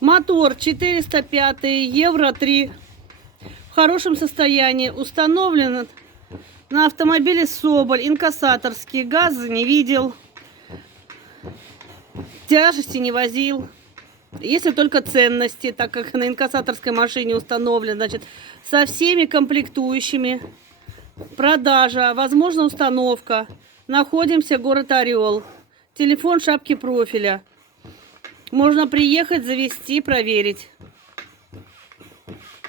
Мотор 405 Евро-3 в хорошем состоянии. Установлен на автомобиле Соболь, инкассаторский. Газа не видел, тяжести не возил. Если только ценности, так как на инкассаторской машине установлен, значит, со всеми комплектующими. Продажа, возможно, установка. Находимся, город Орел. Телефон шапки профиля. Можно приехать, завести, проверить.